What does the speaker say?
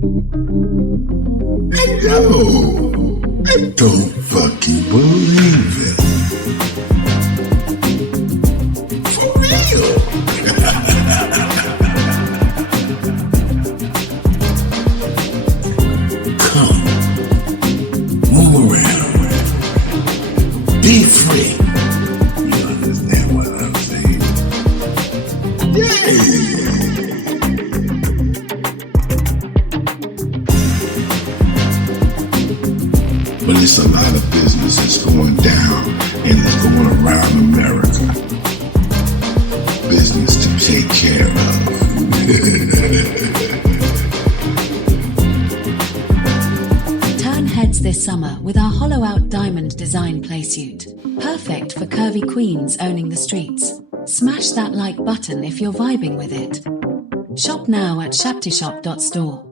I know. I don't fucking believe it. For real. Come. Move around. Be free. You understand what I'm saying? Yeah. But it's a lot of business that's going down and it's going around America. Business to take care of. Turn heads this summer with our Hollow Diamond Design Playsuit. Perfect for curvy queens owning the streets. Smash that like button if you're vibing with it. Shop now at shabti.online.